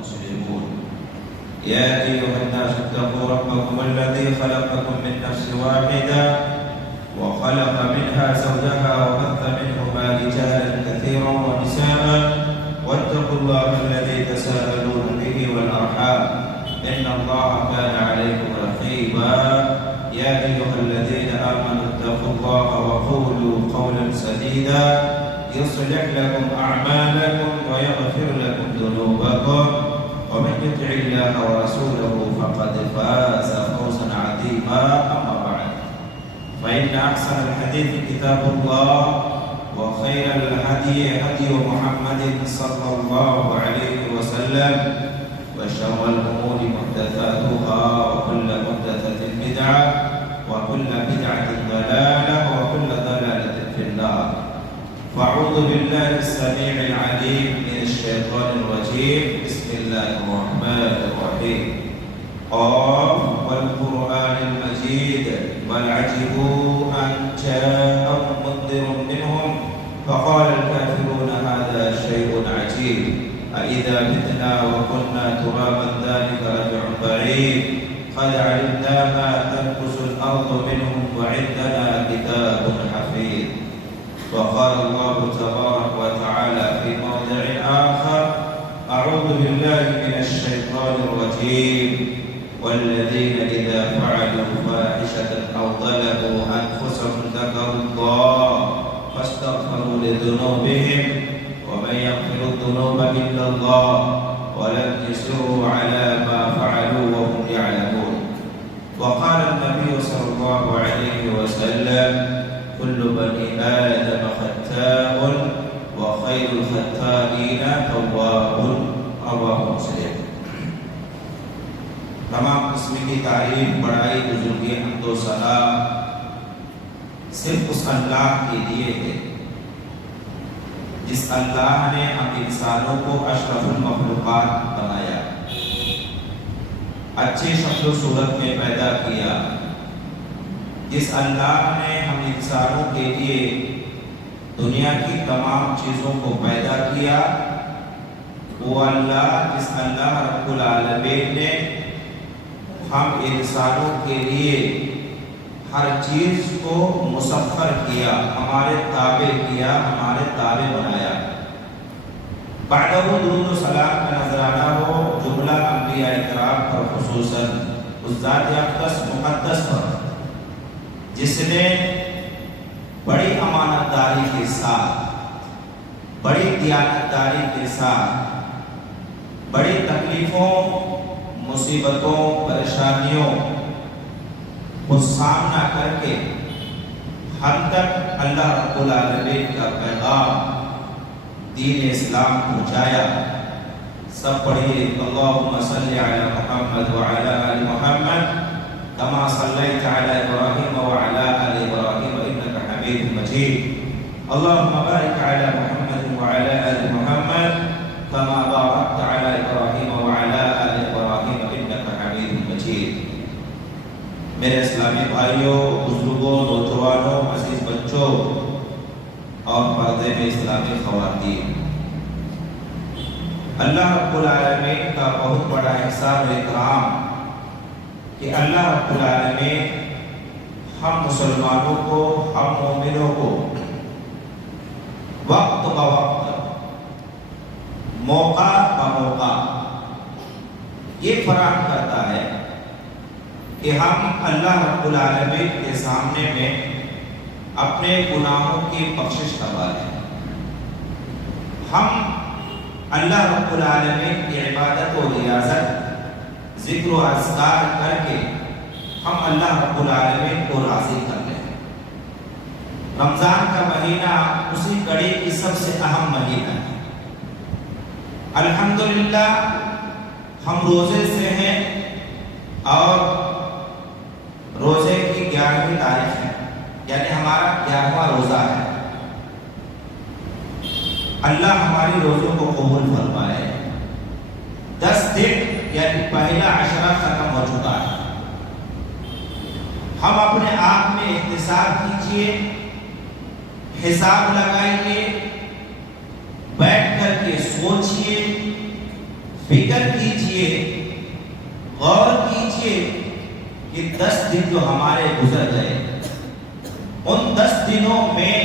مسلمون. يا أيها الناس اتقوا ربكم الذي خلقكم من نفس واحدة وخلق منها زوجها وبث منهما رجالا كثيرا ونساء واتقوا الله الذي تساءلون به والأرحام إن الله كان عليكم رقيبا. يا أيها الذين آمنوا اتقوا الله وقولوا قولا سديدا يصلح لكم أعمالكم ويغفر لكم ذنوبكم ومن يطع الله ورسوله فقد فاز فوزا عظيما. أما بعد فإن أحسن الحديث كتاب الله وخير الهدي هدي محمد صلى الله عليه وسلم وشر الأمور محدثاتها وكل محدثة بدعة وكل بدعة ضلالة وكل ضلالة في النار. فأعوذ بالله السميع العليم من الشيطان الرجيم. بسم الله الرحمن الرحيم. قاف والقرآن المجيد بل عجبوا أن جاءهم منذر منهم فقال الكافرون هذا شيء عجيب أإذا متنا وكنا ترابا ذلك رجع بعيد قد علمنا ما تنقص الأرض منهم وعندنا كتاب حفيظ. وقال الله تبارك وتعالى في موضع آخر أعوذ بالله من الشيطان الرجيم والذين إذا فعلوا فاحشة أو ظلموا أنفسهم ذكروا الله فاستغفروا لذنوبهم ومن يغفر الذنوب إلا الله ولم يصروا على ما فعلوا وهم يعلمون. وقال النبي صلى الله عليه وسلم كل بني آدم خطاء وخير الخطائين تواب. رواه مسلم. تمام قسم کی تعریف بڑائی بزرگی حمد و ثنا صرف اس اللہ کے لیے ہے جس اللہ نے ہم انسانوں کو اشرف المخلوقات بنایا، اچھے شکل و صورت میں پیدا کیا. جس اللہ نے ہم انسانوں کے لیے دنیا کی تمام چیزوں کو پیدا کیا، وہ اللہ جس اللہ رب العالمین نے ہم انسانوں کے لیے ہر چیز کو مسخر کیا، ہمارے تابع کیا، ہمارے تابع بنایا. بعدہ درود و سلام کا نذرانہ ہو جملہ انبیاء کرام پر، خصوصاً اس ذات اقدس مقدس پر جس نے بڑی امانت داری کے ساتھ، بڑی دیانت داری کے ساتھ، بڑی تکلیفوں، مصیبتوں، پریشانیوں کو سامنا کر کے ہم تک اللہ رب العالمین کا پیغام دین اسلام پہنچایا. سب پڑھیے اللہم صلی علی محمد وعلی آل محمد کما صلیت علی ابراہیم وعلی آل ابراہیم انک حمید مجید. اللہم بارک علی محمد وعلی آل محمد کما بارکت علی ابراہیم وعلی آل ابراہیم انک حمید مجید. میرے اسلامی بھائیوں، بزرگوں، نوجوانوں، عزیز بچوں اور پردے میں اسلامی خواتین، اللہ رب العالمین کا بہت بڑا احسان و اکرام کہ اللہ رب العالمین ہم مسلمانوں کو، ہم مومنوں کو وقت بوقت، موقع بموقع یہ فراہم کرتا ہے کہ ہم اللہ رب العالمین کے سامنے میں اپنے گناہوں کی بخشش کروا لیں. ہم اللہ رب العالمین کی عبادت و ریاضت، ذکر و اذکار کر کے ہم اللہ رب العالمین کو راضی کر لیں. رمضان کا مہینہ اسی کڑی کی سب سے اہم مہینہ ہے. الحمدللہ ہم روزے سے ہیں اور روزے کی 11ویں تاریخ ہے، یعنی ہمارا 11واں روزہ ہے. اللہ ہماری روزوں کو قبول فرمائے. 10 دن یعنی پہلا عشرہ ختم ہو چکا ہے. ہم اپنے آپ میں احتساب کیجئے، حساب لگائیے، بیٹھ کر کے سوچئے، فکر کیجئے، غور کیجئے کہ 10 دن جو ہمارے گزر گئے، ان 10 دنوں میں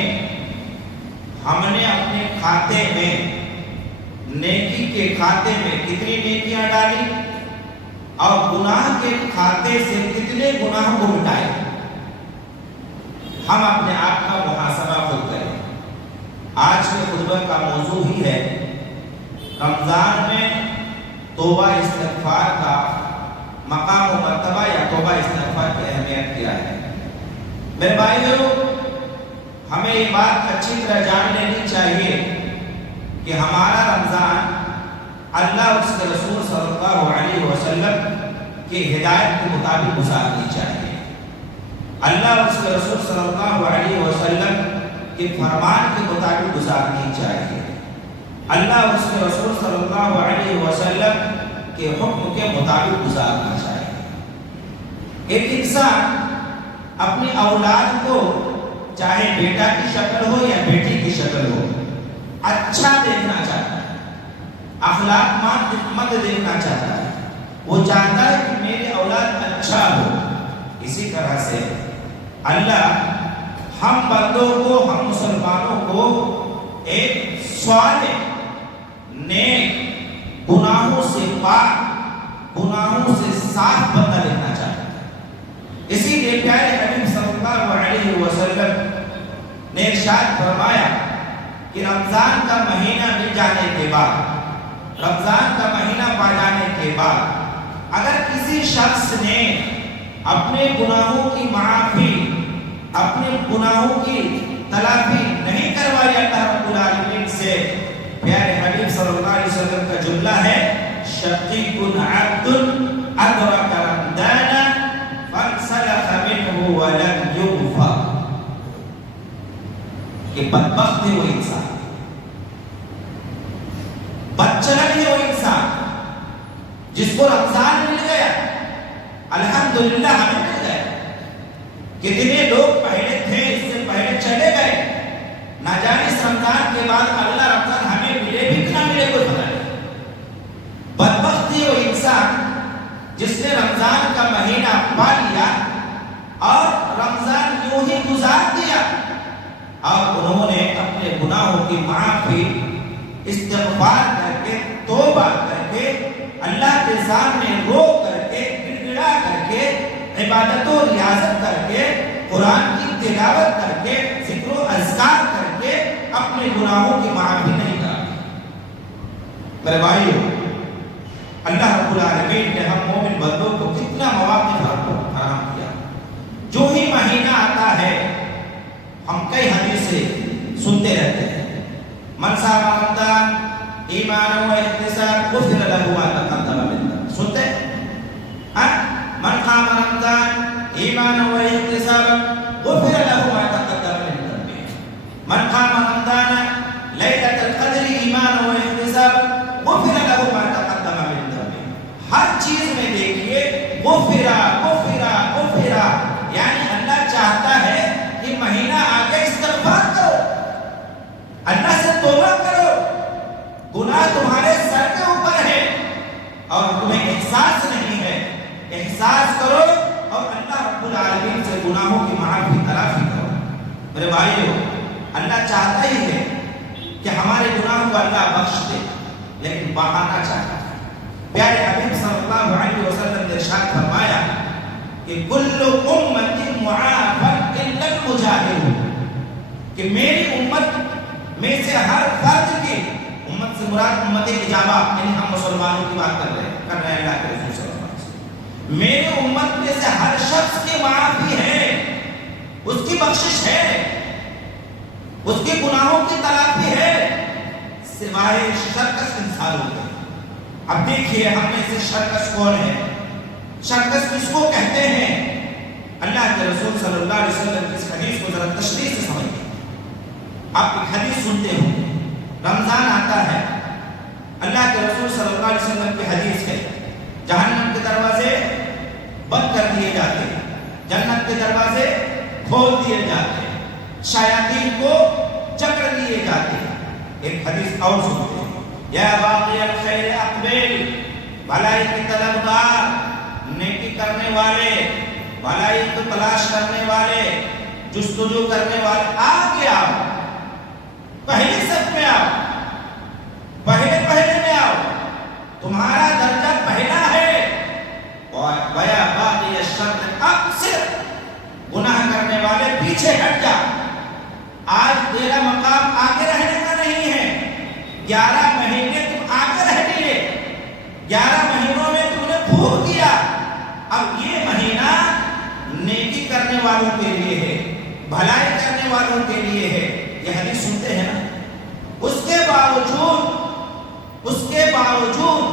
ہم نے اپنے کھاتے میں، نیکی کے کھاتے میں کتنی نیکیاں ڈالی اور گناہ کے کھاتے سے کتنے گناہ کو مٹائے۔ ہم اپنے آپ کا محاسبہ خود کریں۔ آج کے خطبہ کا موضوع ہی ہے رمضان میں توبہ استغفار کا مقام و مرتبہ یا توبہ استغفار کی اہمیت کیا ہے۔ میرے بھائیو، ہمیں یہ بات اچھی طرح جان لینی چاہیے کہ ہمارا رمضان اللہ اور اس کے رسول صلی اللہ علیہ وسلم کی ہدایت کے مطابق گزارنی چاہیے۔ اللہ اور اس کے رسول صلی اللہ علیہ وسلم کے فرمان کے مطابق گزارنی چاہیے۔ اللہ اور اس کے رسول صلی اللہ علیہ وسلم کے حکم کے مطابق گزارنا چاہیے۔ ایک انسان اپنی اولاد کو چاہے بیٹا کی شکل ہو یا بیٹی کی شکل ہو اچھا دیکھنا چاہتا ہے، اخلاق مند دیکھنا چاہتا ہے۔ وہ چاہتا ہے کہ میری اولاد اچھا ہو۔ اسی طرح سے اللہ ہم بندوں کو، ہم مسلمانوں کو ایک صالح، نیک، گناہوں سے پاک، گناہوں سے صاف بندہ دیکھنا چاہتا ہے۔ اسی لیے پیارے حبیب صلی اللہ علیہ وسلم نے ارشاد فرمایا کہ رمضان کا مہینہ مل جانے کے بعد، رمضان کا مہینہ پا جانے کے بعد اگر کسی شخص نے اپنے گناہوں کی معافی، اپنے گناہوں کی تلافی نہیں کروائی اللہ رب العالمین سے، پیارے حبیب صلی اللہ علیہ وسلم کا جملہ ہے شقیق عبد ادرک رمضان فانسلخ منہ ولم یغفر، کہ بدبخت ہے وہ انسان، بدچلن ہے وہ انسان جس کو رمضان مل گیا۔ الحمدللہ ہمیں مل گیا۔ کتنے لوگ پہلے تھے، اس سے پہلے چلے گئے، نہ جانے اس رمضان کے بعد اگلا رمضان ہمیں ملے بھی کہ نہ ملے کوئی پتہ نہیں۔ بدبخت ہے وہ انسان جس نے رمضان کا مہینہ پا لیا اور رمضان یوں ہی گزار دیا اور انہوں نے اپنے گناہوں کی معافی استغفار کر کے، توبہ کر کے، اللہ کے سامنے رو کر کے، گڑگڑا کر کے، عبادت و ریاضت کر کے، قرآن کی تلاوت کر کے، ذکر و اذکار کر کے اپنے گناہوں کی معافی نہیں کرا۔ میرے بھائیو، اللہ رب العالمین نے ہم مومن بندوں کو کتنا مواقع فراہم کیا۔ جو ہی مہینہ آتا ہے ہم کئی حدیثیں سنتے رہتے ہیں، من صام رمضان ایمانا و احتسابا غفر له ما تقدم من ذنبه، سنتے ہیں؟ من قام رمضان ایمانا و احتسابا غفر له ما تقدم من ذنبه، من قام رمضان لیلۃ القدر ایمانا و احتسابا غفر له ما تقدم من ذنبه۔ ہر چیز میں دیکھیے غفرا غفرا غفرا، یعنی اللہ چاہتا ہے کہ مہینہ آگے استغفار کرو، اللہ سے توبہ کرو، گناہ تمہارے سر کے اوپر ہے اور تمہیں احساس نہیں ہے، احساس کرو اور اللہ رب العالمین سے گناہوں کی معافی تلافی کرو۔ میرے بھائیو، اللہ چاہتا ہی ہے کہ ہمارے گناہوں کو اللہ بخش دے، لیکن بہانا چاہتا ہے۔ پیارے حبیب صلی اللہ علیہ وسلم نے ارشاد فرمایا کہ کل امت معافی الا المجاہرون، کہ میری امت میں سے ہر فرد کی، امت سے مراد امت اجابہ، یعنی ہم مسلمانوں کی بات کر رہے ہیں اللہ کے رسول صلی اللہ علیہ وسلم، میری امت میں سے ہر شخص کی معافی ہے، اس کی بخشش ہے، اس کے گناہوں کی تلافی ہے، سوائے شرکس انسانوں کے۔ اب دیکھیے ہم میں سے شرکس کون ہے؟ شرکس کس کو کہتے ہیں؟ اللہ کے رسول صلی اللہ علیہ وسلم کی اس حدیث کو ذرا تشریح سے سمجھیں۔ آپ ایک حدیث سنتے ہو، رمضان آتا ہے، اللہ کے رسول صلی اللہ علیہ وسلم کی حدیث ہے، جہنم کے دروازے بند کر دیے جاتے ہیں، جنت کے دروازے کھول دیے جاتے ہیں، شیاطین کو جکڑ لیے جاتے ہیں۔ ایک حدیث اور سنتے ہیں، یا باغی الخیر اقبل، بھلائی کی طلبگار، نیکی کرنے والے، بھلائی کو تلاش کرنے والے، جستجو کرنے والے، آگے آؤ، پہلے سب میں آؤ، پہلے میں آؤ، تمہارا درجہ پہلا ہے۔ وَيَا بَاغِيَ الشَّرِّ أَقْصِرْ، گناہ کرنے والے پیچھے ہٹ جا، آج تیرا مقام آگے رہنے کا نہیں ہے۔ 11 مہینے تم آگے رہ لیے، 11 مہینوں میں تم نے بھول کیا، اب یہ مہینہ نیکی کرنے والوں کے لیے ہے، بھلائی کرنے والوں کے لیے ہے۔ یہ حدیث سنتے ہیں نا، اس کے باوجود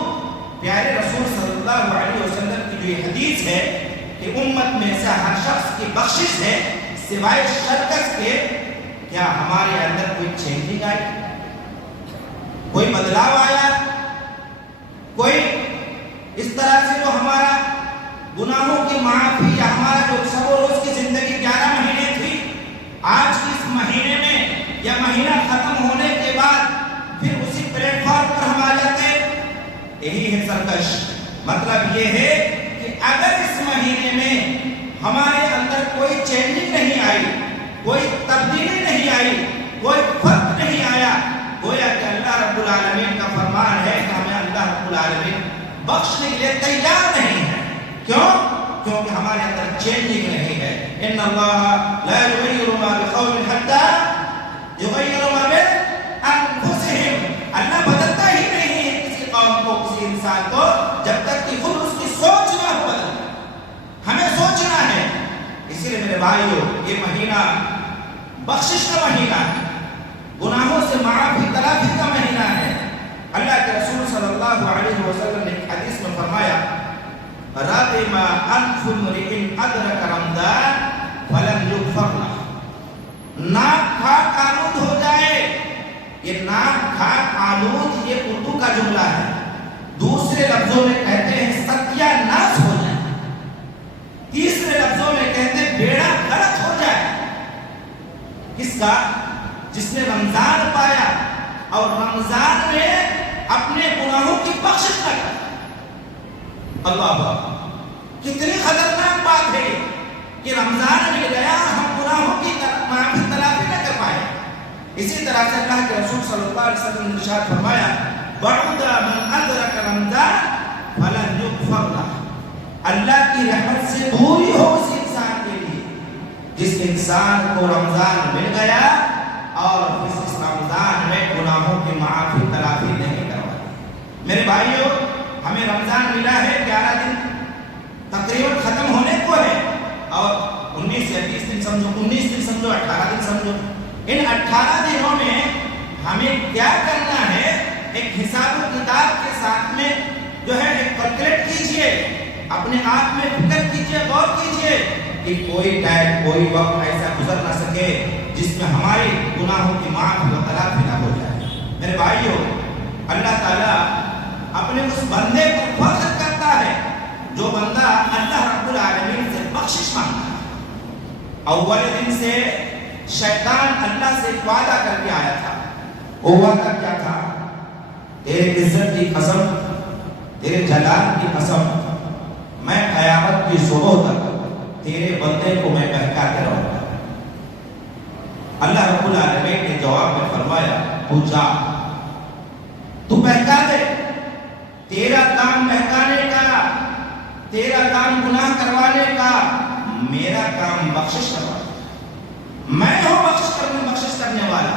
پیارے رسول صلی اللہ علیہ وسلم کی جو یہ حدیث ہے کہ امت میں سے ہر شخص کی بخشش ہے سوائے شرکت کے، کیا ہمارے اندر کوئی چینجنگ آئی، کوئی بدلاؤ آیا، کوئی اس طرح سے جو ہمارا گناہوں کی معافی یا ہمارا جو سب روز کی زندگی 11 مہینے تھی، آج اس مہینے میں یا مہینہ ختم ہونے کے بعد پھر اسی پلیٹ فارم پر ہم آ جاتے ہیں؟ یہی ہے سرکش۔ مطلب یہ ہے کہ اگر اس مہینے میں ہمارے اندر کوئی چینجنگ نہیں آئی، کوئی تبدیلی نہیں آئی، کوئی فرق نہیں آیا، گویا کہ اللہ رب العالمین کا فرمان ہے کہ ہمیں اللہ رب العالمین بخشنے کے لیے تیار نہیں ہے۔ کیوں؟ کیونکہ ہمارے اندر چینجنگ نہیں ہے۔ ان اللہ لا یغیر ما بقوم حتی یغیر ما بانفسہم، اللہ بدلتا ہی نہیں ہے کسی قوم کو، کسی انسان کو، جب تک کہ خود اس کی سوچ نہ ہو بدل۔ ہمیں سوچنا ہے۔ اسی لیے میرے بھائیو، یہ مہینہ بخشش کا مہینہ ہے، گناہوں سے معافی تلافی کا مہینہ ہے۔ اللہ کے رسول صلی اللہ علیہ وسلم نے حدیث میں فرمایا، رَغِمَ أَنْفُ امْرِئٍ أَدْرَكَ رَمَضَانَ فَلَمْ يُغْفَرْ لَهُ، ناک کھاک آلود ہو جائے، یہ ناک کھاک آلود یہ اردو کا جملہ ہے، دوسرے لفظوں میں کہتے ہیں ستیہ ناس ہو جائے، تیسرے لفظوں میں کہتے ہیں بیڑا غلط ہو جائے۔ کس کا؟ جس نے رمضان پایا اور رمضان میں اپنے گناہوں کی بخشش نہ کر۔ اللہ کتنی خطرناک بات ہے کہ رمضان مل گیا، ہم گناہوں کی معافی تلافی نہ کر پائے۔ اسی طرح سے اللہ کے رسول صلی اللہ علیہ وسلم نے ارشاد فرمایا، بَعُدَ مَنْ أَدْرَكَ رَمَضَانَ فَلَنْ يُغْفَرْ لَهُ، اللہ کی رحمت سے دوری ہو اس انسان کے لیے جس انسان کو رمضان مل گیا اور اس رمضان میں گناہوں کی معافی تلافی نہیں کروائی۔ میرے بھائیو، ہمیں رمضان ملا ہے، 11 دن تقریباً ختم ہونے کو ہے، اور 19 یا 20 دن سمجھو، 19 دن سمجھو، 18 دن سمجھو۔ ان 18 دنوں میں ہمیں کیا کرنا ہے؟ ایک حساب و کتاب کے ساتھ میں جو ہے ایک کیلکولیٹ کیجئے، اپنے آپ میں فکر کیجئے، غور کیجئے کہ کوئی ٹائم، کوئی وقت ایسا گزر نہ سکے جس میں ہماری گناہوں کی معافی و تلافی نہ ہو جائے۔ میرے بھائیو، اللہ تعالیٰ اپنے اس بندے کو فخر کرتا ہے جو بندہ اللہ رب العالمین سے بخشش مانگتا ہے۔ اول دن سے شیطان اللہ سے وعدہ کر کے آیا تھا، وہ وعدہ کیا تھا؟ تیرے عزت کی قسم، تیرے جلال کی قسم، میں قیامت کی صبح تک تیرے بندے کو میں بہکاتے رہوں گا۔ اللہ رب العالمین نے جواب میں فرمایا، تو جا، تو بہکا دے، تیرا کام بہکانے کا، تیرا کام گناہ کروانے کا، میرا کام بخشش کروانا۔ میں ہوں بخشش کرنے والا،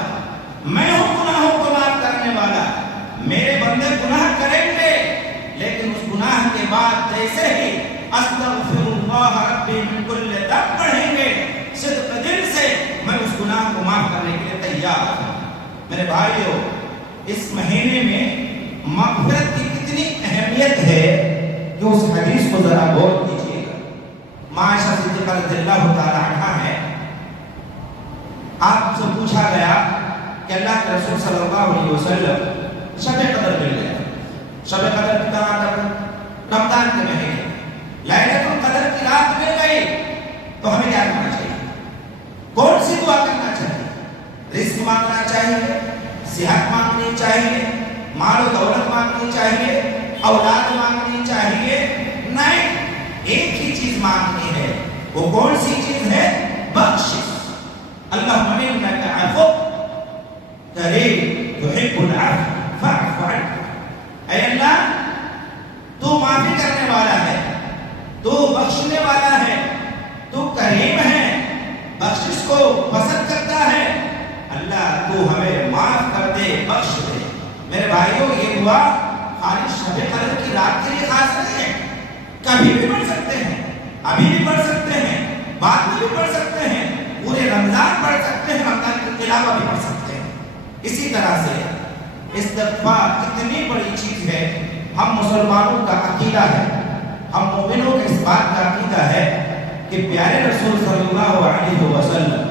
میں ہوں گناہوں کو معاف کرنے والا۔ میرے بندے گناہ کریں گے، لیکن اس گناہ کے بعد جیسے ہی استغفر اللہ ربی من کل ذنب پڑھیں گے، صدق دل سے میں اس گناہ کو معاف کرنے کے لیے تیار ہوں۔ میرے بھائیو، اس مہینے میں مغفرت کی کتنی اہمیت ہے کہ اس حدیث کو ذرا غور کیجیے گا۔ عائشہ صدیقہ رضی اللہ تعالی عنہا ہے، آپ سے پوچھا گیا کہ اللہ کے رسول صلی اللہ علیہ وسلم شب قدر مل گیا، شب قدر کی کہاں تک؟ رمضان کے مہینے، لیلۃ القدر کی رات مل گئی، تو ہمیں کیا کرنا چاہیے؟ کون سی دعا کرنا چاہیے؟ رزق مانگنا چاہیے، صحت مانگنی چاہیے، مال و دولت مانگنی چاہیے، اولاد مانگنی چاہیے، نہیں، ایک ہی چیز مانگنی ہے۔ وہ کون سی چیز ہے؟ بخشش۔ اللہم انک عفو کریم تحب العفو فاعف عنہ۔ اے اللہ تو معافی کرنے والا ہے، تو بخشنے والا ہے، تو کریم ہے، بخشش کو پسند کرتا ہے۔ اللہ تو ہمیں معاف کر دے، بخش دے۔ میرے بھائیوں، یہ دعا خالی شب قدر کی رات کے لیے خاص نہیں ہے، کبھی بھی پڑھ سکتے ہیں، ابھی بھی پڑھ سکتے ہیں، بعد میں بھی پڑھ سکتے ہیں، پورے رمضان پڑھ سکتے ہیں، رمضان کے علاوہ بھی پڑھ سکتے ہیں۔ اسی طرح سے استغفار اتنی بڑی چیز ہے، ہم مسلمانوں کا عقیدہ ہے، ہم مومنوں کے اس بات کا عقیدہ ہے کہ پیارے رسول صلی اللہ علیہ وسلم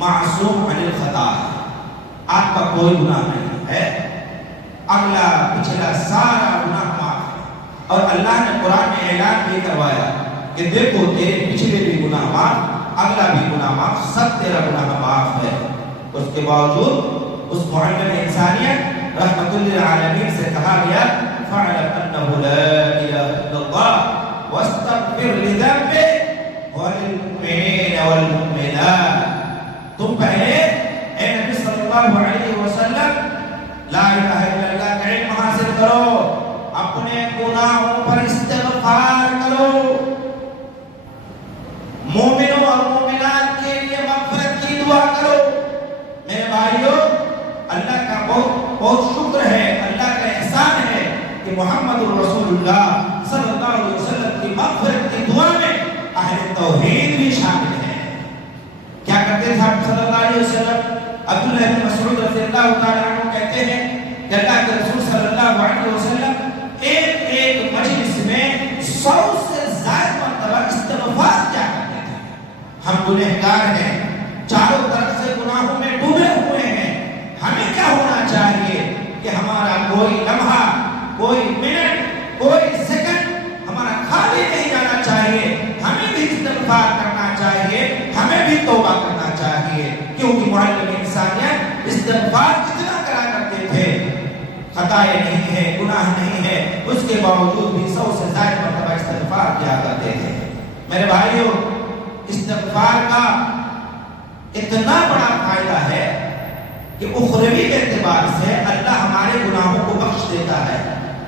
معصوم عن الخطا ہے، آپ کا کوئی گناہ نہیں ہے، اگلا پچھلا سارا گناہ معاف ہے۔ اور اللہ نے قرآن میں اعلان بھی کروایا کہ دیکھو تیرے پچھلے بھی گناہ معاف، اگلا بھی گناہ معاف، سب تیرا گناہ معاف ہے۔ اس کے باوجود اس معلم انسانیت رحمت للعالمین سے کہا گیا فَاعْلَمْ أَنَّهُ لَا إِلَهَ إِلَّا اللَّهُ وَاسْتَغْفِرْ لِذَنبِكَ وَلِلْمُؤْمِنِينَ وَالْمُؤْمِنَاتِ۔ تم پہلے اے نبی صلی اللہ علیہ وسلم لا الہ الا اللہ کا علم حاصل کرو، اپنے گناہوں پر استغفار کرو، مومنوں اور مومنات کے لیے مغفرت کی دعا کرو۔ میرے بھائیوں، اللہ کا بہت شکر ہے، اللہ کا احسان ہے کہ محمد رسول اللہ صلی اللہ علیہ وسلم کی مغفرت کی دعا میں اہل توحید بھی شامل ہیں۔ کیا کرتے تھے آپ صلی اللہ علیہ وسلم؟ عبداللہ بن مسعود رضی اللہ تعالیٰ عنہ کہتے ہیں کہ اللہ کے رسول صلی اللہ علیہ وسلم ایک مجلس میں 100 سے زائد مرتبہ استغفار کیا کرتے تھے۔ ہم گنہگار ہیں، چاروں طرف سے گناہوں میں ڈوبے ہوئے ہیں، ہمیں کیا ہونا چاہیے کہ ہمارا کوئی لمحہ، کوئی منٹ، کوئی سیکنڈ ہمارا خالی نہیں جانا چاہیے، ہمیں بھی استغفار کرنا چاہیے، ہمیں بھی توبہ کرنا چاہیے، کیونکہ معلم انسانیت استغفار کتنا کرا کرتے تھے، خطائیں نہیں ہے، گناہ نہیں ہے، اس کے باوجود بھی 100 سے زائد مرتبہ استغفار کیا کرتے تھے۔ میرے بھائیوں، استغفار کا اتنا بڑا فائدہ ہے کہ اخروی اعتبار سے اللہ ہمارے گناہوں کو بخش دیتا ہے،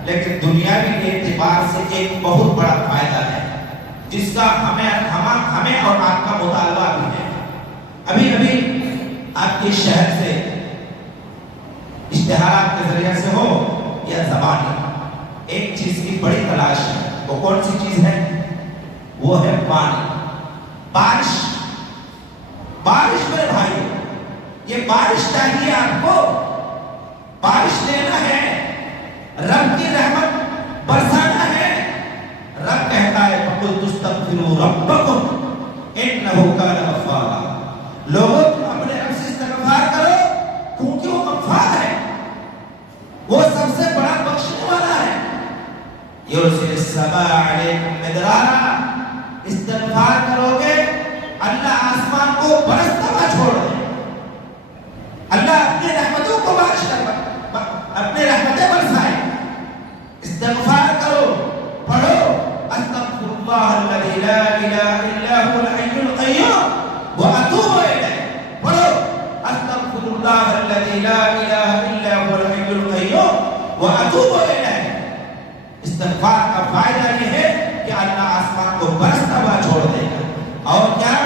لیکن دنیاوی اعتبار سے ایک بہت بڑا فائدہ ہے جس کا ہمیں اور آپ کا مطالبہ بھی ہے۔ ابھی آپ کے شہر سے اشتہارات کے ذریعے سے ہو یا زبانی، ایک چیز کی بڑی تلاش ہے، وہ کون سی چیز ہے؟ وہ ہے پانی، بارش میرے بھائی، یہ بارش چاہیے آپ کو، بارش لینا ہے، رب کی رحمت برسانا ہے۔ رب کہتا ہے فَقُلْتُ اسْتَغْفِرُوا رَبَّكُمْ إِنَّهُ كَانَ غَفَّارًا، لوگوں تم اپنے رب سے استغفار کرو کیونکہ وہ غفار ہے، وہ سب سے بڑا بخشنے والا ہے۔ يُرْسِلِ السَّمَاءَ عَلَيْكُمْ مِدْرَارًا، استغفار کرو گے اللہ آسمان کو برستا ہوا چھوڑ دے، اللہ اپنی رحمتوں کو بارش کر اپنے رحمتیں برسائے۔ استغفار کرو، پڑھو استغفر اللہ الذی لا الہ الا هو الحی القیوم واتوب الیہ، پڑھو استغفر اللہ الذی لا الہ الا هو الحی القیوم واتوب الیہ۔ استغفار کا فائدہ یہ ہے کہ اللہ آسمان کو برستا ہوا چھوڑ دے گا، اور کیا؟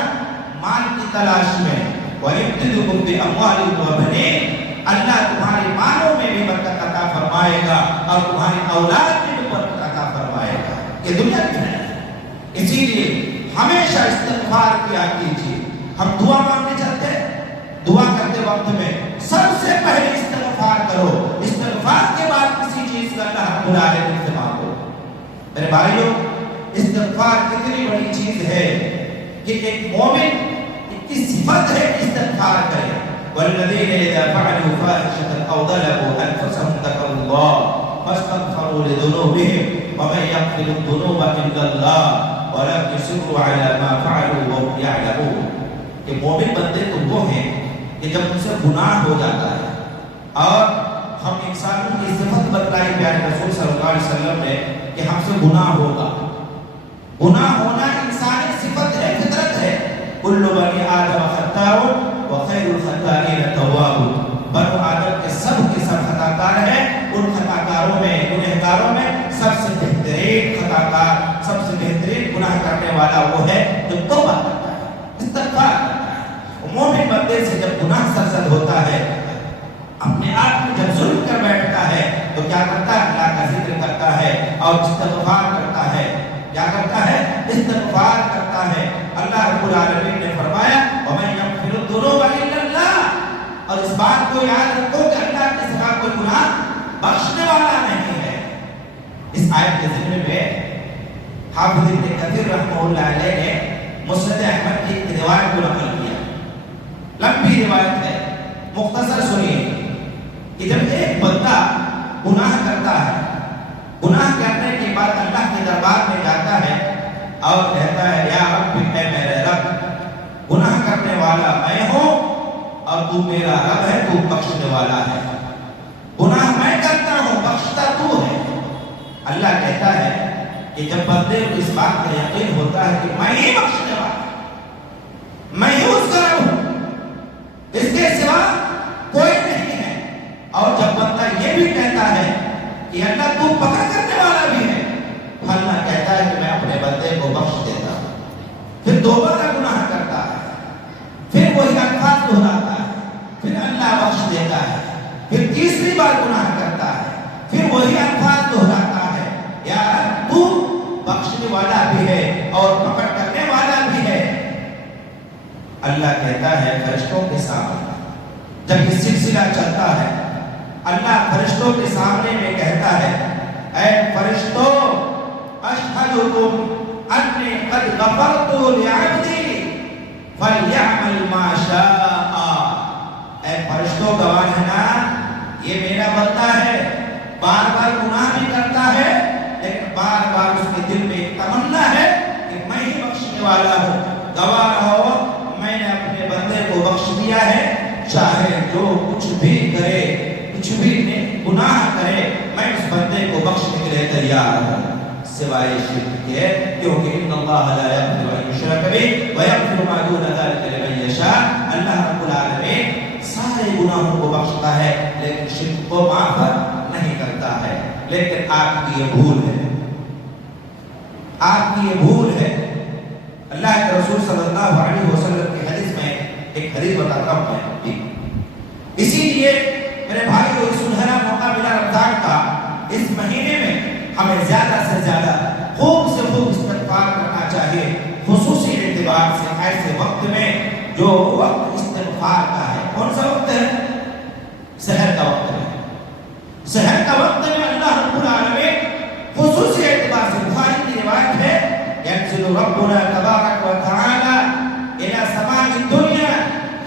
مال کی تلاش میں وَيُمْدِدُكُمْ بِأَمْوَالٍ وَبَنِينَ، اللہ تمہاری مالوں میں بھی برکت عطا فرمائے گا اور تمہاری اولاد میں بھی برکت عطا فرمائے گا۔ یہ دنیا کی ہے، اسی لیے ہمیشہ استغفار کیا کیجیے۔ ہم دعا مانگنے چلتے، دعا کرتے وقت میں سب سے پہلے استغفار کرو، استغفار کے بعد کسی چیز کا اللہ رب العالمین سے مانگو۔ میرے بھائیوں، استغفار کتنی بڑی چیز ہے کہ ایک مومن کی صفت ہے استغفار کرے۔ والذین اذا فعلوا فاحشة او ظلموا انفسهم ذکروا اللہ فاستغفروا لذنوبهم ومن یغفر الذنوب الا اللہ ولم یصروا علی ما فعلوا وهم یعلمون، کہ مومن بندے تو وہ ہیں کہ جب ان سے گناہ ہو جاتا ہے اور ہم انسانوں کی صفت بتلائی پیارے رسول صلی اللہ علیہ وسلم نے کہ ہم سے گناہ ہوگا. گناہ ہونا انسانی صفت ہے، فطرت ہے. کل بنی آدم خطاء وخیر الخطائین توابون. بنو آدم کے سب خطا کار ہیں. ان خطا کاروں میں، گنہگاروں میں سب سے بہترین خطا کار، سب سے بہترین گناہ کرنے والا وہ ہے جو توبہ کرتا ہے، استغفار کرتا ہے. مومن بندے سے جب گناہ سرزد ہوتا ہے، اپنے آپ میں جب ظلم کر بیٹھتا ہے تو کیا کرتا ہے؟ اللہ کا ذکر کرتا ہے اور استغفار کرتا ہے. کیا کرتا ہے؟ استغفار کرتا ہے. اللہ رب العالمین نے فرمایا وَمَن يَغْفِرُ الذُّنُوبَ إِلَّا اللَّهُ. اور اس بات کو یاد رکھو کہ اللہ کے سوا کوئی گناہ بخشنے والا نہیں ہے. اس آیت کے ذکر میں حافظ ابن کثیر رحمہ اللہ علیہ نے مسند احمد کی ایک روایت کو نقل کیا. لمبی روایت ہے، مختصر سنیے کہ جب ایک بندہ گناہ کرتا ہے، گناہ کرنے کے بعد اللہ کے دربار میں جاتا ہے اور کہتا ہے یا رب، اے میرے رب، گناہ کرنے والا میں ہوں اور تو میرا رب ہے، تو بخشنے والا ہے. گناہ میں کرتا ہوں، بخشتا تو ہے. اللہ کہتا ہے کہ جب بندے کو اس بات کا یقین ہوتا ہے کہ میں ہی بخشنے والا، میں ہی اس کا رب ہوں، اس کے سوا کوئی نہیں ہے، اور جب بندہ یہ بھی کہتا ہے کہ اللہ تو پکڑ کرنے والا بھی ہے، اللہ کہتا ہے کہ میں اپنے بندے کو بخش دیتا ہوں. پھر دوبارہ گناہ کرتا ہے، پھر وہی الفاظ دہراتا ہے، پھر اللہ بخش دیتا ہے. پھر تیسری بار گناہ کرتا ہے، پھر وہی الفاظ دہراتا ہے، یا تو بخشنے والا بھی ہے اور پکڑ کرنے والا بھی ہے. اللہ کہتا ہے فرشتوں کے سامنے جب یہ سلسلہ چلتا ہے، اللہ فرشتوں کے سامنے میں کہتا ہے اے فرشتوں، اشہدکم انی قد غفرت لعبدی فلیعمل ما شاء. اے فرشتوں گواہ ہے نا، یہ میرا بندہ ہے، بار بار گناہ بھی کرتا ہے لیکن بار بار اس کے دل میں ایک تمنا ہے کہ میں ہی بخشنے والا ہوں. گواہ رہو میں نے اپنے بندے کو بخش دیا ہے، چاہے جو کچھ بھی کرے، کچھ بھی گناہ کرے، میں اس بندے کو بخشنے کے لیے تیار ہوں سوائے شرک کے، کیونکہ ان اللہ لا یغفر ان یشرک بہ ویغفر ما دون ذلک لمن یشاء. اللہ رب العالمین سارے گناہوں کو بخشتا ہے لیکن شرک کو معاف نہیں کرتا ہے. لیکن آپ کی یہ بھول ہے، آپ کی یہ بھول ہے. اللہ کے رسول صلی اللہ علیہ وسلم کی حدیث میں ایک حدیث بتاتا ہوں میں. اسی لیے میرے بھائی کو سنہرا موقع ملا رمضان کا، اس مہینے میں ہمیں زیادہ سے زیادہ خوب سے خوب استغفار کرنا چاہیے، خصوصی اعتبار سے ایسے وقت میں جو وقت استغفار کا ہے. کون سا وقت ہے؟ سحر کا وقت ہے. سحر کا وقت میں اللہ رب العالمین خصوصی اعتبار سے، بخاری کی روایت ہے ينزل ربنا تبارك وتعالى الى سماء الدنيا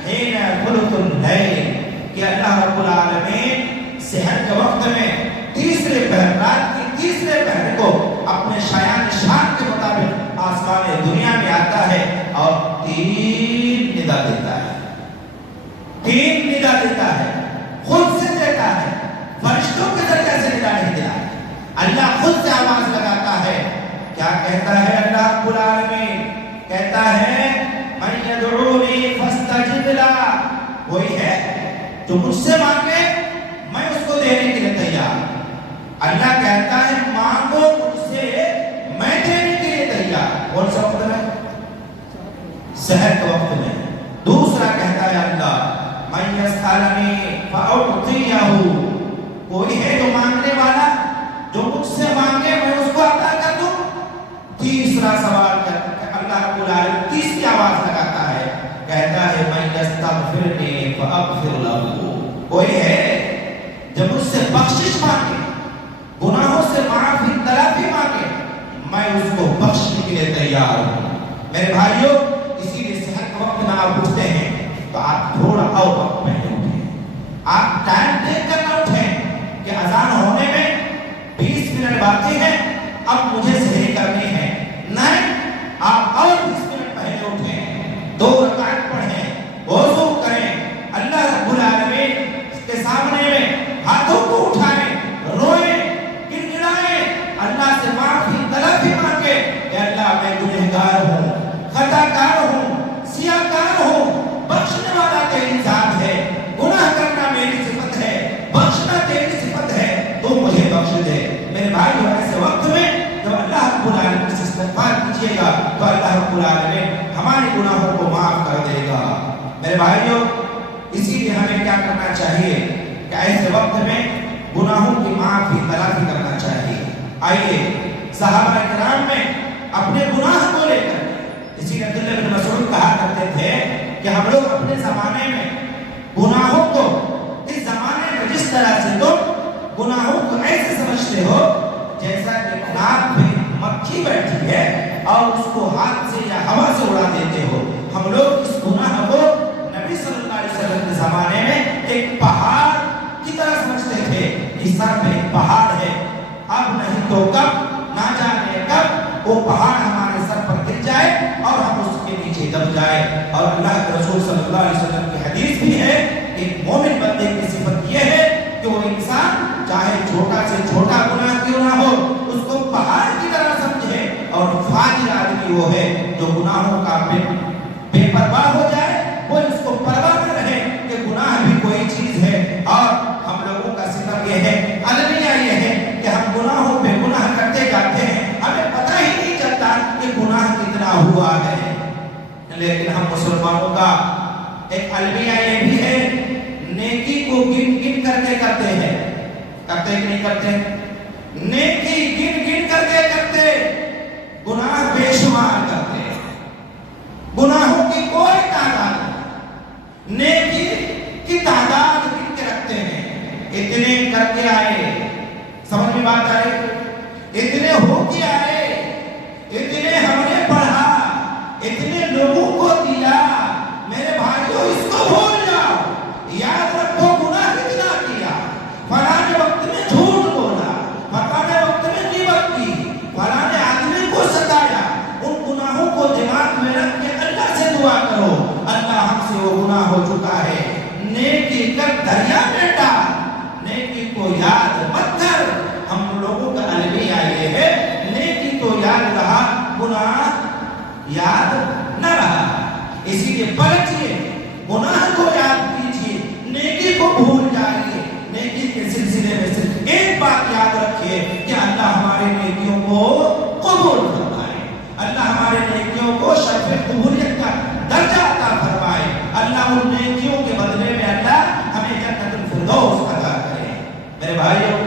حين ثلث الليل. کہ اللہ رب العالمین سحر کے وقت میں تیسرے پہر، رات کی تیسرے پہر کو اپنے شایان شان کے مطابق آسمان دنیا میں آتا ہے اور 3 ندا دیتا ہے. 3 ندا دیتا ہے، خود سے دیتا ہے، فرشتوں کے ذریعے سے ندا نہیں دیتا. اللہ خود سے آواز لگاتا ہے. کیا کہتا ہے اللہ رب العالمین؟ کہتا ہے من یدعونی فاستجب له. وہی ہے جو مجھ سے مانگے میں اس کو دینے کے لیے تیار. اللہ کہتا ہے مانگو مجھ سے، میں دینے کے لیے تیار. کون سا وقت ہے؟ سحر کے وقت میں. دوسرا کہتا ہے اللہ من یسألنی فأعطیہ. کوئی ہے جو مانگنے والا، جو مجھ سے مانگے میں اس کو عطا کر دوں. تیسرا سوال کرتا ہے اللہ رب العالمین، تیسری آواز لگاتا ہے، کہتا ہے من یستغفرنی فاغفر له. کوئی ہے جب مجھ سے بخشش مانگے، گناہوں سے معافی تلافی مانگے، میں اس کو بخشنے کے لیے تیار ہوں. میرے بھائیوں، اسی لیے سحر کے وقت میں آپ اٹھتے ہیں تو آپ تھوڑا اور وقت پہلے اٹھیں. آپ ٹائم دیکھ کر نہ اٹھیں کہ اذان ہونے میں 20 منٹ باقی ہے، اب مجھے سحری کرنی ہے. نہیں، آپ اور 20 منٹ پہلے اٹھیں، 2 رکعت پڑھیں، وضو کریں، اللہ رب العالمین کے سامنے میں ہاتھوں کو تیری صفت ہے تو مجھے بخش دے۔ میرے بھائی ایسے وقت میں جب اللہ رب العالمین سے استغفار کیجیے گا تو اللہ رب العالمین ہمارے گناہوں کو معاف کر دے گا۔ میرے بھائیوں اسی لیے ہمیں کیا کرنا چاہیے کہ ایسے وقت میں گناہوں کی معافی تلافی کرنا چاہیے۔ آئیے صحابہ کرام میں اپنے گناہ کو لے کر، اسی لیے عبداللہ بن مسعود کہا کرتے تھے کہ ہم لوگ اپنے زمانے میں گناہوں کو اس زمانے میں جس طرح سے تم گناہوں کو ایسے سمجھتے ہو جیسا کہ ناک میں مکھی بیٹھی ہے اور اس کو ہاتھ سے یا ہوا سے اڑا دیتے ہو، ہم لوگ اس گناہ کو نبی صلی اللہ علیہ وسلم کے زمانے میں ایک پہاڑ کی طرح سمجھتے تھے کہ سر میں ایک پہاڑ ہے، اب نہیں تو کب، نہ جانے کب وہ پہاڑ ہمارے سر پر گر جائے اور ہم اس کے نیچے دب جائے۔ اور اللہ کے رسول صلی اللہ علیہ وسلم کی حدیث بھی ہے کہ مومن بندے کی صفت یہ ہے کہ وہ انسان چاہے چھوٹا سے چھوٹا گناہ کیوں نہ ہو اس کو پہاڑ کی طرح سمجھے، اور فاجر آدمی وہ ہے جو گناہوں کا بے پرواہ ہو جائے، وہ اس کو پرواہ نہ رہے کہ گناہ بھی کوئی چیز ہے۔ اور ہم لوگوں کا صفت یہ ہے، المیہ یہ ہے کہ ہم گناہوں پہ گناہ کرتے جاتے ہیں، ہمیں پتہ ہی نہیں چلتا کہ گناہ کتنا ہوا ہے۔ لیکن ہم مسلمانوں کا ایک المیہ یہ بھی ہے، نیکی کو گن گن کر کے کرتے ہیں، کرتے کہ نہیں کرتے؟ نیکی گن گن کر کے کرتے، گناہ بے شمار کرتے، گناہوں کی کوئی تعداد نہیں، نیکی کی تعداد گن کے رکھتے ہیں، اتنے کر کے آئے، سمجھ میں بات آئے، اتنے ہو کے آئے، اتنے ہم نے پڑھا، اتنے لوگوں کو دیا۔ میرے بھائیوں اس کو بھول جاؤ، یاد رکھو گناہ کتنا کیا، فلانے وقت میں جھوٹ بولا، فلانے وقت میں غیبت کی، فلانے آدمی کو ستایا، ان گناہوں کو دماغ میں رکھ کے اللہ سے دعا کرو، اللہ ہم سے وہ گناہ ہو چکا ہے، نیکی کر دریا میں ڈال، نیکی کو یاد مت کر۔ ہم لوگوں کا المیہ یہ ہے، نیکی تو یاد رہا، گناہ یاد نہ رہا۔ اسی لیے پلٹیے، گناہ کو یاد کیجیے، نیکی کو بھول جائیے۔ نیکی کے سلسلے میں صرف ایک بات یاد رکھیے کہ اللہ ہمارے نیکیوں کو قبول فرمائے، اللہ ہمارے نیکیوں کو شرف قبولیت کا درجہ عطا فرمائے، اللہ ان نیکیوں کے بدلے میں اللہ ہمیں جنت الفردوس عطا کرے۔ میرے بھائیوں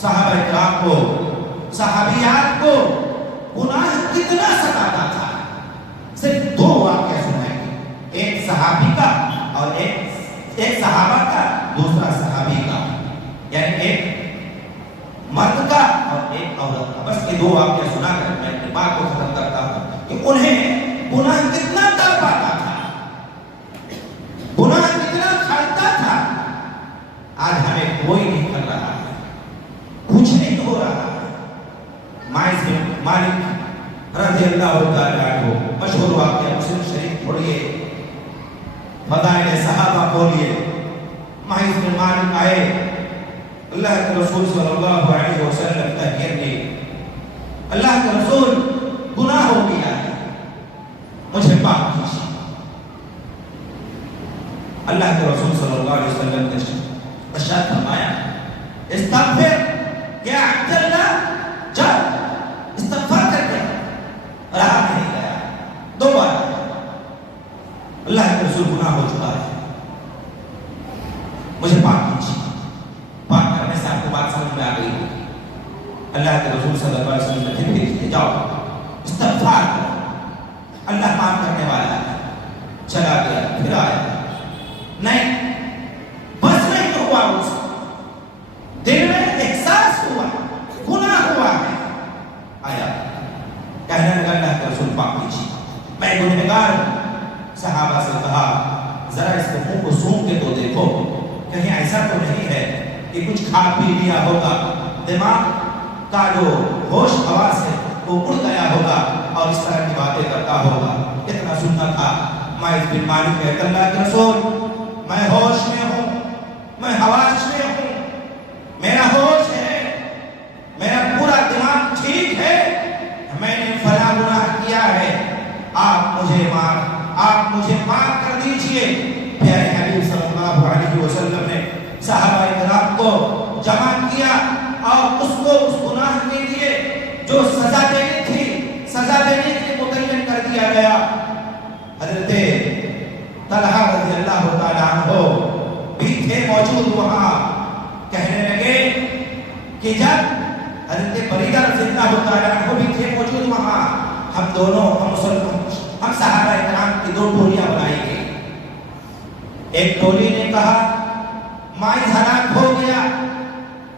صحابہ کرام کو، صحابیات کو گناہ کتنا ستاتا تھا، صرف دو واقعہ سنائیں گے، ایک صحابی کا اور ایک صحابہ کا، دوسرا صحابی کا، یعنی ایک مرد کا اور ایک عورت کا۔ بس یہ دو واقعہ سنا کر میں اپنی بات کو ختم کرتا ہوں کہ انہیں گناہ کتنا کر پاتا تھا، گناہ کتنا کھاتا تھا۔ آج ہمیں کوئی نہیں کر رہا ہے، کچھ نہیں ہو رہا ہے۔ مائز بن مالک رضی اللہ تعالیٰ عنہ، مشہور واقعہ، مسلم شریف پڑھیے، فضائل صحابہ کھولیے۔ مائز بن مالک آئے، اللہ کے رسول صلی اللہ علیہ وسلم تحقیر دی، اللہ کے رسول گناہ ہو گیا ہے، مجھے پاک کیجیے۔ اللہ کے رسول صلی اللہ علیہ وسلم نے ارشاد فرمایا، استغفر یا عبداللہ، جا استغفار کر کے، رہا نہیں گیا، دو بار اللہ کے رسول گناہ ہو چکا ہے، مجھے پاک کیجیے۔ پاک کرنے سے آپ کو بات سمجھ میں آ گئی ہوگی۔ اللہ کے رسول صلی اللہ علیہ وسلم نے پھر بھیج دیا، جاؤ استغفار کرو، اللہ معاف کرنے والا ہے۔ چلا گیا، پھر آیا، نہیں بس نہیں ہوا، اس دل میں احساس ہوا گناہ ہوا ہے، آیا کہنے لگا اللہ کے رسول پاک کیجیے، میں گنہگار ہوں۔ صحابہ سے کہا ذرا اس کو منہ کو سونگھ کے تو دیکھو، کہیں ایسا تو نہیں ہے کہ کچھ کھا پی لیا ہوگا، دماغ کا جو ہوش حواس ہے وہ اڑ گیا ہوگا اور اس طرح کی باتیں کرتا ہوگا۔ اتنا سننا تھا۔ مائز بن مالک کہتا اللہ کے رسول میں ہوش میں ہوں، میں حواس میں ہوں، میرا ہوش ہے، میرا پورا دماغ ٹھیک ہے، میں نے فلاں گناہ کیا ہے، آپ مجھے معاف کر دیجئے۔ پیارے حبیب صلی اللہ علیہ وسلم نے صحابہ کرام کو جمع کیا اور اس کو اس گناہ کے لیے جو سزا دینی تھی سزا دینے کے لیے متعین کر دیا گیا۔ حضرت طلحہ رضی اللہ تعالیٰ عنہ بھی تھے موجود وہاں، کہنے لگے کہ جب حضرت بریدہ رضی اللہ تعالیٰ عنہ بھی تھے موجود وہاں، ہم دونوں ہم صحابہ اکرام کی دو ٹولیاں بنائی گئی۔ ایک ٹولی نے کہا مائز ہلاک ہو گیا،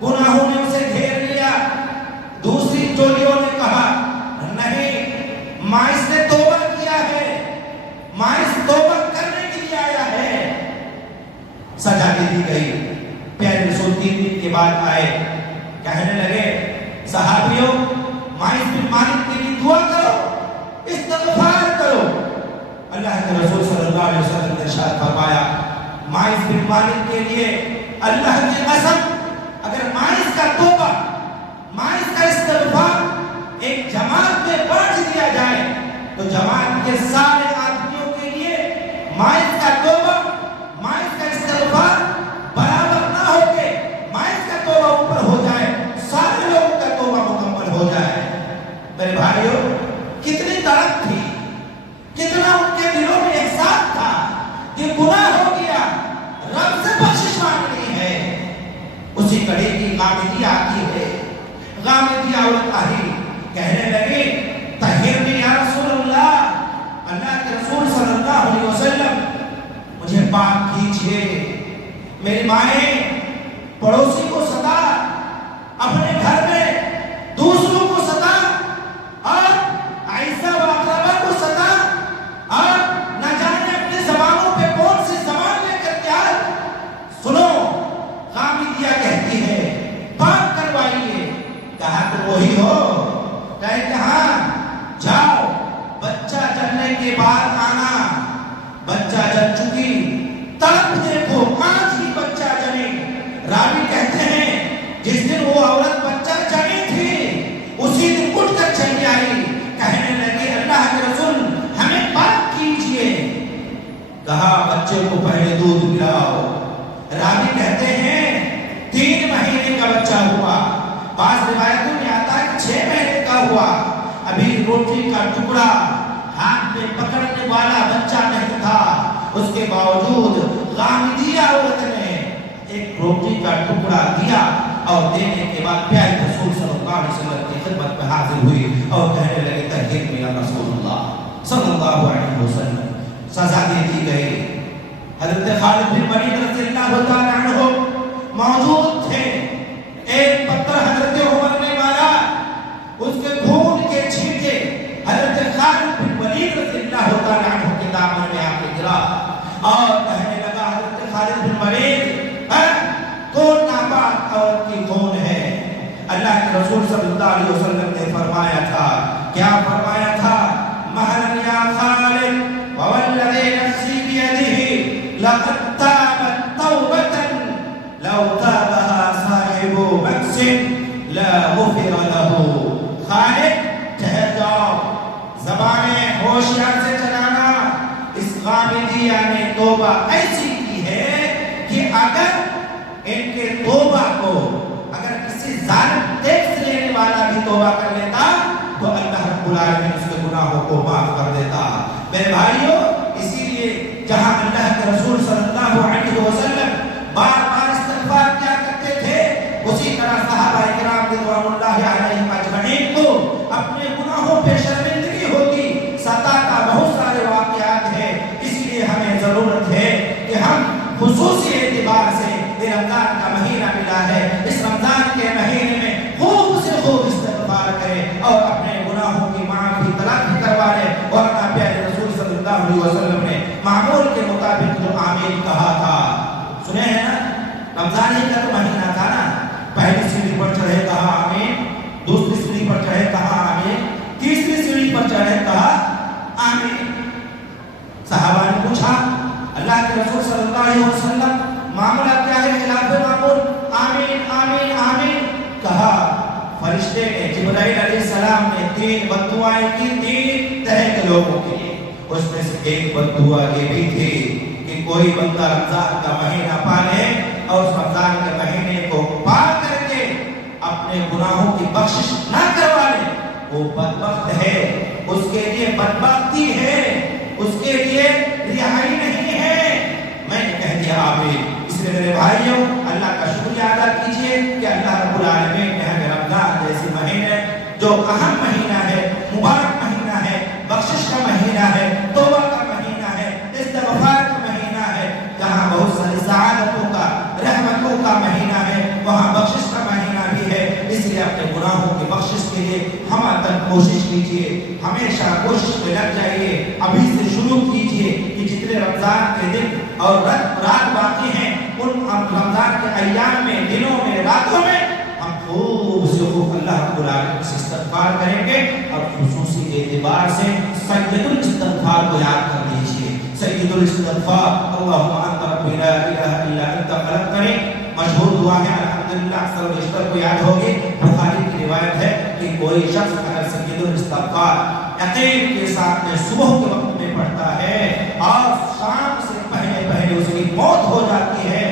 گناہوں نے اسے گھیر لیا۔ دوسری ٹولیوں نے کہا نہیں، مائز نے توبہ کیا ہے، مائز توبہ کرنے کے لیے آیا ہے۔ سزا دے دی گئی۔ پیارے رسول 3 دن کے بعد آئے، کہنے لگے صحابیوں مائز بن مالک کے لیے دعا کرو، استغفار کرو۔ اللہ کے رسول صلی اللہ علیہ وسلم نے ارشاد فرمایا مائز بن مالک کے لیے اللہ کی قسم، اگر مائز کا توبہ، مائز کا استغفار ایک جماعت میں بانٹ دیا جائے تو جماعت کے سارے آدمیوں کے لیے مائز کا توبہ، مائز کا استغفار برابر نہ ہو کے مائز کا توبہ اوپر ہو جائے، سارے لوگوں کا توبہ مکمل ہو جائے۔ میرے بھائیوں کتنی تڑپ تھی، کتنا ان کے دلوں میں احساس تھا کہ گناہ ہو گیا، رب سے بخشش مانگنی ہے۔ اسی کڑی کی غامدیہ آتی ہے، غامدیہ عورت آئی، کہنے لگے طہرنی یا رسول اللہ، اللہ کے رسول صلی اللہ علیہ وسلم مجھے پاک کیجئے۔ میری مائیں پڑوسی کو ستا، اپنے گھر میں دوسروں کو ستا، اور عائشہ و اقربا کو ستا، اور نہ جانے اپنی زبانوں پہ کون سی زبان لے کر کے آئے۔ سنو غامدیہ کہتی ہے پاک کروائیے۔ کہا تو وہی ہو؟ کہے کہ ہاں، جاؤ بچہ جننے کے بعد آنا۔ بچہ جن چکی، تڑپ دیکھو آج ہی بچہ جنے۔ راوی کہتے ہیں جس دن وہ عورت بچہ جنی تھی اسی دن اٹھ کر چلی آئی، کہنے لگی اللہ کے رسول ہمیں پاک کیجئے۔ کہا بچے کو پہلے دودھ پلاؤ۔ راوی کہتے ہیں 3 مہینے کا بچہ ہوا، بعض روایتوں میں آتا ہے 6 مہینے کا ہوا، ابھی روٹی کا ٹکڑا ہاتھ میں پکڑنے والا بچہ نہیں تھا، اس کے باوجود غامدیہ عورت نے ایک روٹی کا ٹکڑا دیا، اور دینے کے بعد پیارے رسول صلی اللہ علیہ وسلم کی خدمت میں حاضر ہوئی اور کہنے لگے طہرنی یا رسول اللہ صلی اللہ علیہ وسلم۔ سزا دے دی گئی۔ حضرت خالد بن ولید رضی اللہ تعالیٰ عنہ موجود تھے۔ ایک پتھر حضرت عمر نے مارا، اس کے خون کے چھینٹے حضرت خالد بن ولید رضی اللہ تعالیٰ عنہ کے دامن میں آ کے گرا، اور کہنے لگا حضرت خالد بن ولید کون ناپاک عورت کی خون ہے؟ اللہ کے رسول صلی اللہ علیہ وسلم نے فرمایا تھا، کیا فرمایا تھا؟ مہرن یا خالد ووالذی نفسی بیدہ لقد تابت توبۃ لو تابها صاحب مکس لغفر له۔ خالد ٹھہر جاؤ، زبانیں ہوشیار سے چلانا۔ اس غامدیہ نے توبہ ایسی کی ہے کہ اگر ان کے توبہ کو اگر کسی ظالم ٹیکس لینے والا بھی توبہ کر لیتا تو اللہ رب العالمین اس کے گناہوں کو معاف کر دیتا۔ میرے بھائیوں اسی لیے جہاں اللہ کے رسول صلی اللہ علیہ وسلم بار بار استغفار کیا کرتے تھے، اسی طرح صحابہ اکرام رضوان اللہ علیہم اجمعین کو اپنے گناہوں پہ شرمندگی ہوتی، ستاتا بہت سارے واقعات ہیں۔ اس لیے ہمیں ضرورت ہے کہ ہم خصوصی اعتبار سے یہ رمضان کا مہینہ ملا ہے، اس رمضان کے مہینے میں خوب سے خوب استغفار کریں اور اپنے گناہوں کی معافی تلافی کروا لیں۔ اور اپنا پیارے رسول صلی اللہ علیہ وسلم نے معمول کے مطابق جو آمین کہا تھا، سنے ہیں نا؟ رمضان ہی کا تو مہینہ تھا نا، پہلی سیڑھی پر چڑھے کہا آمین، دوسری سیڑھی پر چڑھے کہا آمین، تیسری سیڑھی پر چڑھے کہا آمین۔ صحابہ نے پوچھا اللہ کے رسول صلی اللہ علیہ وسلم معاملہ کیا ہے؟ خلاف معمول آمین آمین آمین کہا۔ فرشتے نے جبرائیل علیہ السلام نے 3 بددعائیں کی 3 طرح کے لوگوں کے لیے، اس میں سے ایک بددعا یہ بھی تھی کہ کوئی بندہ رمضان کا مہینہ پالے اور اس رمضان کے مہینے کو پا اپنے گناہوں کی بخشش نہ کروا لے وہ بدبخت ہے، اس کے لیے بدبختی ہے، اس کے لیے رہائی نہیں ہے۔ میں نے کہہ دیا آمین۔ اس لیے میرے بھائیوں اللہ کا شکریہ ادا کیجئے کہ اللہ رب العالمین نے ہمیں رمضان جیسی مہینے جو اہم مہینہ ہے، مبارک مہینہ ہے، بخشش کا مہینہ ہے، توبہ کا مہینہ ہے، استغفار کا مہینہ ہے، جہاں بہت ساری سعادتوں کا، رحمتوں کا مہینہ ہے، وہاں بخشش کا مہینہ بھی ہے۔ اس لیے اپنے گناہوں کی بخشش کے لیے ہم تک کوشش کیجیے، ہمیشہ کوشش میں لگ جائیے، ابھی سے شروع کیجیے کہ جتنے رمضان کے دن اور رات باقی ہیں ان رمضان کے ایام میں، دنوں میں، راتوں میں ہم خوب سے خوب اللہ رب العالمین سے استغفار کریں گے، اور خصوصی اعتبار سے سید الاستغفار کو یاد کر لیجیے۔ سید الاستغفار اللہم انت ربی لا الہ الا انت خلقتنی، مشہور دعا ہے، الحمدللہ اکثر و بیشتر کو یاد ہوگی۔ بخاری کی روایت ہے کہ کوئی شخص اگر سید الاستغفار یقین کے ساتھ میں صبح کے وقت میں پڑھتا ہے اور شام سے پہلے پہلے اس کی موت ہو جاتی ہے،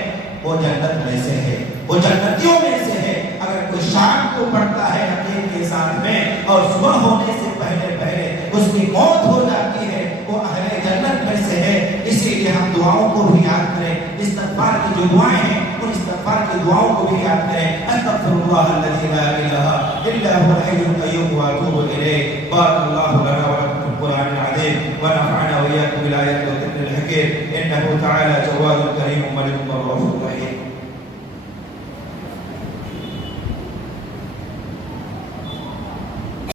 وہ جنت میں سے ہے، وہ جنتیوں میں سے ہے۔ اگر کوئی شام کو پڑھتا ہے یقین کے ساتھ میں اور صبح ہونے سے پہلے پہلے اس کی موت ہو جاتی ہے، وہ اہل جنت میں سے ہے۔ اسی لیے ہم دعاؤں کو بھی یاد کریں، استغفار کی جو دعائیں ہیں ان استغفار کی دعاؤں کو بھی یاد کریں۔ استغفر اللہ الذی لا الہ الا هو الحی القیوم واتوب الیہ۔ بارک اللہ لنا ولکم فی القرآن العظیم ونفعنا وإياكم بالآیات والذکر الحکیم، انہ تعالی جواد کریم ملک رؤوف رحیم۔